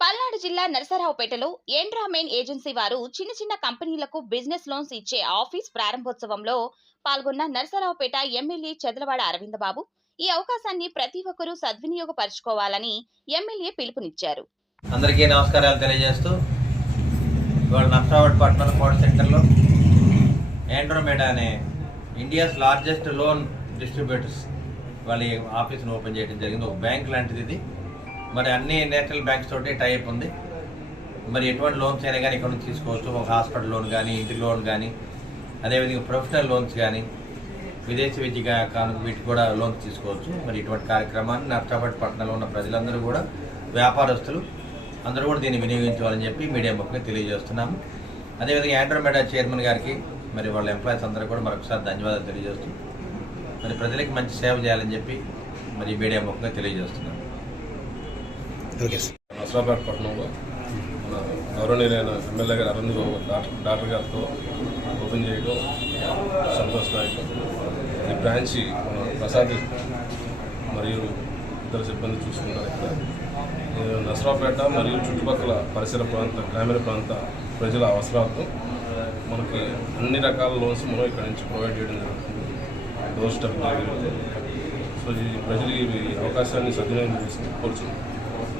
పల్నాడు జిల్లా నరసరావుపేటలో ఏండ్రా main agency వారు చిన్న చిన్న కంపెనీలకు బిజినెస్ లోన్స్ ఇచ్చే ఆఫీస్ ప్రారంభోత్సవంలో పాల్గొన్న నరసరావుపేట ఎమ్మెల్యే చెదలవాడ అరవిందబాబు ఈ అవకాశాన్ని ప్రతి ఒక్కరూ సద్వినియోగపరచుకోవాలని ఎమ్మెల్యే పిలుపునిచ్చారు. అందరికీ నమస్కారాలు తెలియజేస్తూ ఇవాళ నర్సావడ్ పట్టణం సెంటర్లో ఆండ్రోమేడా అనే ఇండియాస్ లార్జెస్ట్ లోన్ డిస్ట్రిబ్యూటర్స్ వాళ్ళ ఈ ఆఫీస్ను ఓపెన్ చేయడం జరిగింది. ఒక బ్యాంక్ లాంటిది ఇది. మరి అన్ని నేషనల్ బ్యాంక్స్ తోటి టైప్ ఉంది. మరి ఎటువంటి లోన్స్ అయినా కానీ ఇక్కడ నుంచి తీసుకోవచ్చు. ఒక హాస్పిటల్ లోన్ కానీ ఇంటి లోన్ కానీ అదేవిధంగా ప్రొఫెషనల్ లోన్స్ కానీ విదేశీ విద్య కా- వీటికి కూడా లోన్స్ తీసుకోవచ్చు. మరి ఇటువంటి కార్యక్రమాన్ని నర్సాపేట పట్టణంలో ఉన్న ప్రజలందరూ కూడా వ్యాపారస్తులు అందరూ కూడా దీన్ని వినియోగించాలని చెప్పి మీడియా ముఖంగా తెలియజేస్తున్నాము. అదేవిధంగా ఆండ్రోమేడా చైర్మన్ గారికి మరి వాళ్ళ ఎంప్లాయీస్ అందరూ కూడా మరొకసారి ధన్యవాదాలు తెలియజేస్తూ మరి ప్రజలకి మంచి సేవ చేయాలని చెప్పి మరి మీడియా ముఖంగా తెలియజేస్తున్నాము. నసరాబాద్ పట్టణంలో మన గౌరవనీయులైన ఎమ్మెల్యే గారు అరుణ్ బాబు డాక్టర్ డాక్టర్ గారితో ఓపెన్ చేయడం సంతోషదాయకం. ఈ బ్రాంచి ప్రసాద్ మరియు ఇతర సిబ్బంది చూసుకుంటారు ఇక్కడ. నసరాపేట మరియు చుట్టుపక్కల పరిసర ప్రాంత గ్రామీణ ప్రాంత ప్రజల అవసరాలతో మనకి అన్ని రకాల లోన్స్ మనం ఇక్కడ నుంచి ప్రొవైడ్ చేయడం జరుగుతుంది. డోర్ స్టెప్ సో ఈ ప్రజలు ఈ అవకాశాన్ని సద్వినియోగం చేసి కోరుచున్నాం.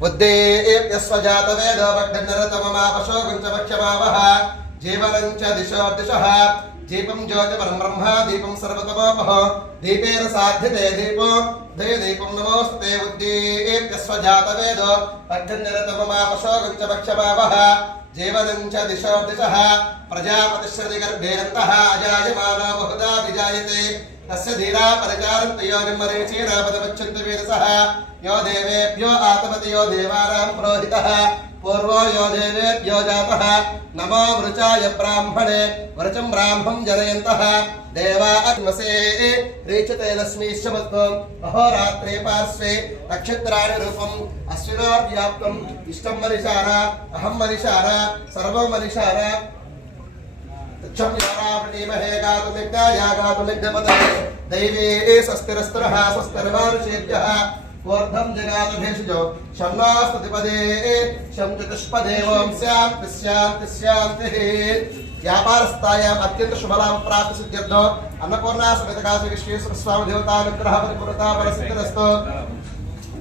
बुद्धे एप्यस्वजातवेदवग्नरतममापशोकं च वक्ष्यमावः जीवनं च दिशो दिशः। दीपं ज्योतिपरं ब्रह्मा, दीपं सर्वतमोपः। दीपेन साध्यते दीपो। दे दीपं नमोऽस्ते बुद्धेप्यस्वजातवेद अग्नरतममापशोकं च वक्ष्यमावः जीवनं च दिशो दिशः। प्रजापतिश्रुतिगर्भे हन्तः। अजायमानो बहुधा विजायते। तस्य धीरापरिचारं तयोनिं मरे चीरापदमुच्यन्ते वेदसः। यो देवेभ्यो आतपति, यो देवानां पुरोहितः। पूर्वो यो देवेभ्यो जातः। नमो वृचाय ब्राह्मणे वृचं ब्राह्मं जनयन्तः। देवा अग्मसे रेचते लक्ष्मीश्चमत्वं अहोरात्रे पार्श्वे नक्षत्राणि रूपम्, अश्विना इष्टं मनिषार, अहं मनिषार, सर्वं मनिषार। क्षम्यारावणीमहे गातुलिग्नाया गातुलिग्नपदये दैवे सस्तिरस्तरः सस्तर्वारुषेभ्यः ऊर्ध्वं जगातुभेषजो शम्नास्तुतिपदे शं चतुष्पदेवं स्यात् तिस्यात् तिस्यान्तिः व्यापारस्थायाम् अत्यन्तशुभलां प्राप्त सिद्ध्यर्थो अन्नपूर्णा समेतकासु विश्वेश्वरस्वामिदेवतानुग्रह परिपूर्णता बलसिद्धिरस्तु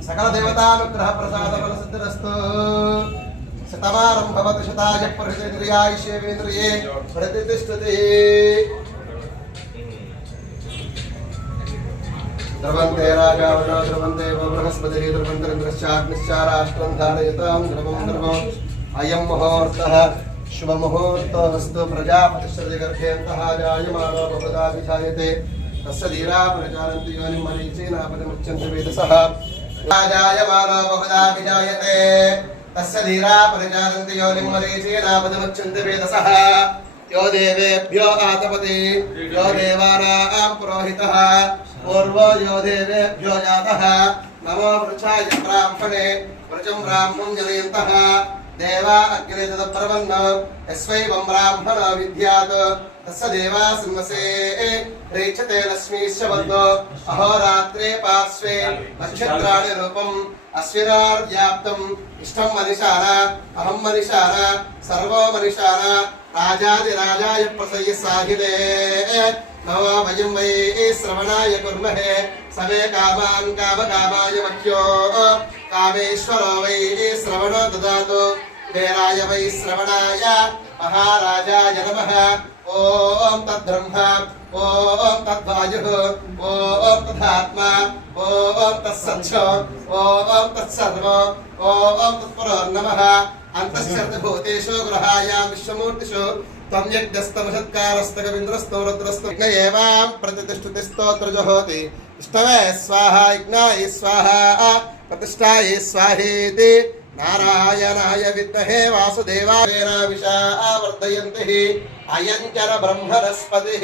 सकलदेवतानुग्रह प्रसाद बलसिद्धिरस्तु शतवारं भवति शताय प्रहृतेन्द्रियाय शिवेन्द्रिये प्रतिष्ठते। द्रवन्ते राजा वनो द्रवन्ते बृहस्पतिः द्रवन्तरिन्द्रश्चाग्निश्चाराष्ट्रं धारयतां द्रवं द्रवम् अयं मुहूर्तः शुभमुहूर्तवस्तु प्रजापतिश्रतिगर्भेऽन्तः जायमानो भवदा विधायते तस्य धीरा प्रचारन्ति योनिं मरीचीनापदमुच्यन्ते वेदसः। जायमानो बहुधा विजायते तस्य धीरा परिचारन्ति योनिमरीचेनापदमुच्यन्ति वेदसः यो देवेभ्यो आतपति यो देवानां पुरोहितः पूर्वो यो देवेभ्यो जातः नमो वृक्षाय ब्राह्मणे वृचं ब्राह्मं जनयन्तः देवा अग्रे तदप्रबन्ध यस्वैवं ब्राह्मण विद्यात् तस्य देवा सिंहसे रेचते लक्ष्मीश्च वद्दो अहोरात्रे पार्श्वे नक्षत्राणि रूपम् अश्विनार्व्याप्तम् इष्टं मनिषार अहं मनिषार सर्वो मनिषार राजादिराजाय प्रसय्य साहिदे नमो वयं वै श्रवणाय कुर्महे समे कामान् कामकामाय मह्यो कामेश्वरो वै श्रवणो ददातु वेराय वै श्रवणाय महाराजाय नमः। ॐ तद्ब्रह्म, ॐ तद्वायुः, ॐ तदात्मा ॐ तत्सच्छ ॐ तत्सर्व, ॐ तत्पुरो नमः। अन्तश्चर्तभूतेषु गृहायां विश्वमूर्तिषु त्वं यज्ञस्तमषत्कारस्तकविन्द्रस्तोरद्रस्तु यज्ञ एवां प्रतिष्ठुतिस्तोत्रजहोति इष्टवे स्वाहा यज्ञाय स्वाहा, प्रतिष्ठायै स्वाहेति। నారాయణాయ విద్మహే వాసుదేవాయ విషా వర్ధయంతి అయం చర బ్రహ్మణస్పతి